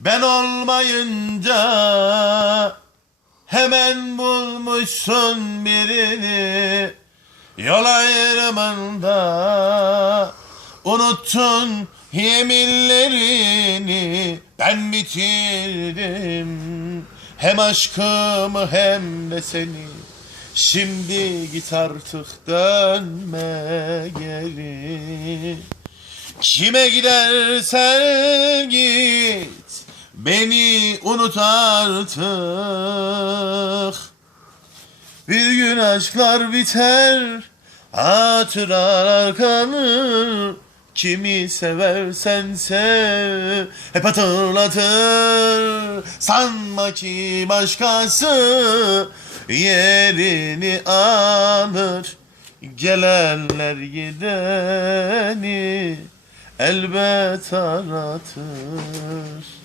Ben olmayınca hemen bulmuşsun birini. Yol ayrımında unuttun yeminlerini. Ben bitirdim hem aşkımı hem de seni. Şimdi git artık dönme geri. Kime gidersen git Beni unut artık. Bir gün aşklar biter Hatıralar kalır. Kimi seversen sev Hep hatırlatır. Sanma ki başkası Yerini alır. Gelenler gideni elbet aratır